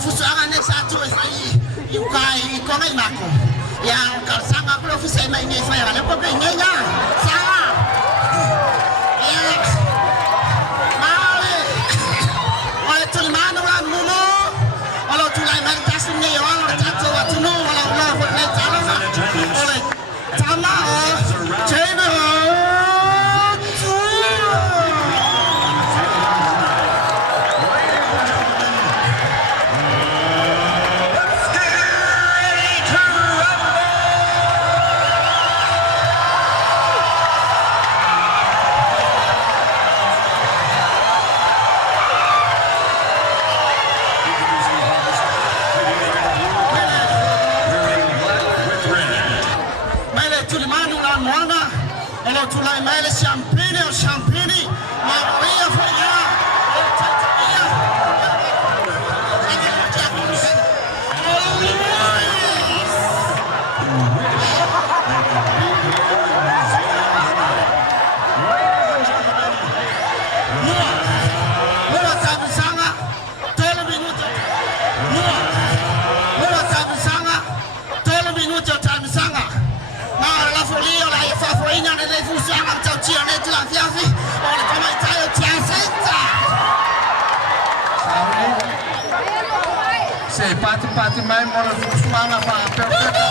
fusuanga ne sa tu sai yukai ko mai mako yang kalsanga ko ofisi mai ngai sai ale ko ngai nya sa male ole tu manu la mumu ole tu lai mai tasin ne yo ole tatu wa tu no ole la ko ne tala ole tama chebe tulai mele champagne Maria Faya sei pati mai mora fusuanga pa perfetto